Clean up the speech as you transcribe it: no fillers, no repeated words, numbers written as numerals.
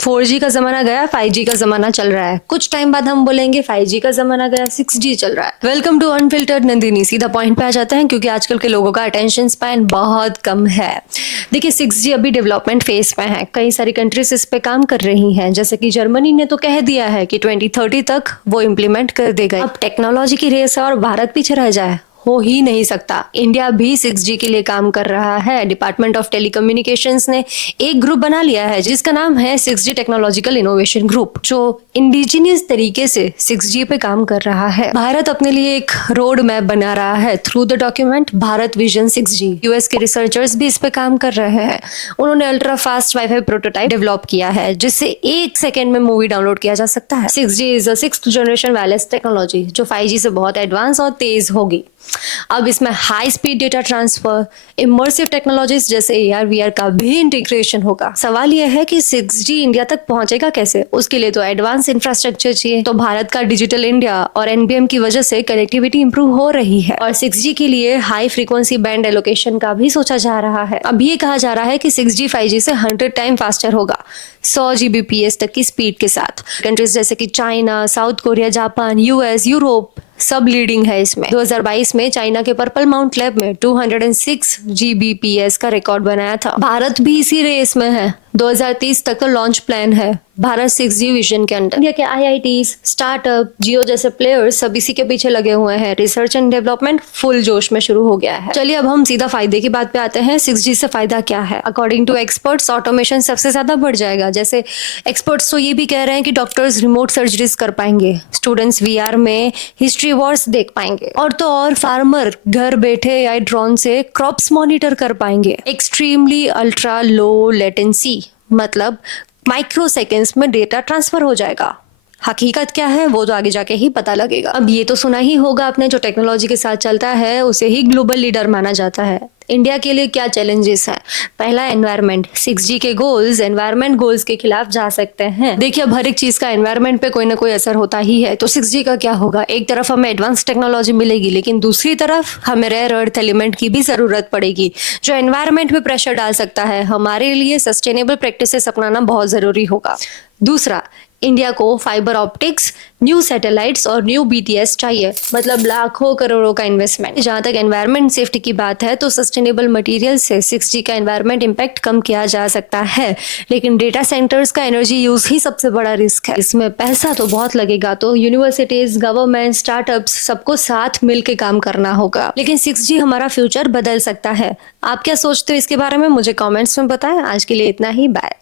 4G का जमाना गया, 5G का जमाना चल रहा है। कुछ टाइम बाद हम बोलेंगे 5G का जमाना गया, 6G चल रहा है। Welcome to unfiltered Nandini. सीधा पॉइंट पे आ जाते हैं क्योंकि आजकल के लोगों का अटेंशन स्पैन बहुत कम है। देखिए 6G अभी डेवलपमेंट फेज पे है। कई सारी कंट्रीज इस पे काम कर रही हैं, जैसे कि जर्मनी ने तो कह दिया है कि 2030 तक वो इम्प्लीमेंट कर देगा। अब टेक्नोलॉजी की रेस है और भारत पीछे रह जाए, हो ही नहीं सकता। इंडिया भी 6G के लिए काम कर रहा है। डिपार्टमेंट ऑफ टेलीकम्युनिकेशंस ने एक ग्रुप बना लिया है जिसका नाम है 6G टेक्नोलॉजिकल इनोवेशन ग्रुप, जो इंडिजिनियस तरीके से 6G पे काम कर रहा है। भारत अपने लिए एक रोड मैप बना रहा है through the document Bharat vision 6G। US के रिसर्चर्स भी इस पे काम कर रहे हैं। उन्होंने ultra fast wifi prototype develop किया है जिससे 1 सेकेंड में मूवी डाउनलोड किया जा सकता है। 6G is a 6th generation wireless technology जो 5G से बहुत एडवांस और तेज होगी। अब इसमें high speed data transfer, immersive technologies जैसे AR VR का भी इंटीग्रेशन होगा। सवाल यह है कि 6G इंडिया तक पहुंचेगा कैसे? उसके लिए तो एडवांस इंफ्रास्ट्रक्चर चाहिए। तो भारत का डिजिटल इंडिया और NBM की वजह से कनेक्टिविटी इंप्रूव हो रही है और 6G के लिए हाई फ्रीक्वेंसी बैंड एलोकेशन का भी सोचा जा रहा है। अब ये कहा जा रहा है कि 6G 5G से 100 टाइम फास्टर होगा, 100 Gbps तक की स्पीड के साथ। कंट्रीज जैसे कि China, south Korea, Japan, US, Europe सब लीडिंग है इसमें। 2022 में चाइना के पर्पल माउंट लैब में 206 Gbps का रिकॉर्ड बनाया था। भारत भी इसी रेस में है। 2030 तक का लॉन्च प्लान है भारत 6G विजन के अंडर। इंडिया के IITs, स्टार्टअप, जियो जैसे प्लेयर्स सब इसी के पीछे लगे हुए हैं। रिसर्च एंड डेवलपमेंट फुल जोश में शुरू हो गया है। चलिए अब हम सीधा फायदे की बात पे आते हैं। 6G से फायदा क्या है? अकॉर्डिंग टू एक्सपर्ट्स, ऑटोमेशन सबसे ज्यादा बढ़ जाएगा। जैसे एक्सपर्ट्स तो ये भी कह रहे हैं कि डॉक्टर्स रिमोट सर्जरीज कर पाएंगे, स्टूडेंट्स VR में हिस्ट्री वॉर्स देख पाएंगे, और तो और फार्मर घर बैठे या ड्रोन से क्रॉप्स मॉनिटर कर पाएंगे। एक्सट्रीमली अल्ट्रा लो लेटेंसी, मतलब माइक्रो सेकेंड्स में डेटा ट्रांसफर हो जाएगा। हकीकत क्या है वो तो आगे जाके ही पता लगेगा। अब ये तो सुना ही होगा आपने, जो टेक्नोलॉजी के साथ चलता है उसे ही ग्लोबल लीडर माना जाता है। इंडिया के लिए क्या चैलेंजेस हैं? पहला, एनवायरनमेंट। 6G के गोल्स एनवायरनमेंट गोल्स के खिलाफ जा सकते हैं। देखिए अब हर एक चीज का एनवायरनमेंट पे कोई ना कोई असर होता ही है, तो 6G का क्या होगा? एक तरफ हमें एडवांस टेक्नोलॉजी मिलेगी, लेकिन दूसरी तरफ हमें रेयर अर्थ एलिमेंट की भी जरूरत पड़ेगी जो एनवायरनमेंट पे प्रेशर डाल सकता है। हमारे लिए सस्टेनेबल प्रैक्टिसेस अपनाना बहुत जरूरी होगा। दूसरा, इंडिया को फाइबर ऑप्टिक्स, न्यू सैटेलाइट्स और न्यू BTS चाहिए, मतलब लाखों करोड़ों का इन्वेस्टमेंट। जहां तक एनवायरनमेंट सेफ्टी की बात है तो सस्टेनेबल मटेरियल से 6G का एनवायरनमेंट इम्पैक्ट कम किया जा सकता है, लेकिन डेटा सेंटर्स का एनर्जी यूज ही सबसे बड़ा रिस्क है। इसमें पैसा तो बहुत लगेगा, तो यूनिवर्सिटीज, गवर्नमेंट, स्टार्टअप्स सबको साथ मिल के काम करना होगा। लेकिन 6G हमारा फ्यूचर बदल सकता है। आप क्या सोचते हो इसके बारे में? मुझे कॉमेंट्स में बताएं। आज के लिए इतना ही, बाय।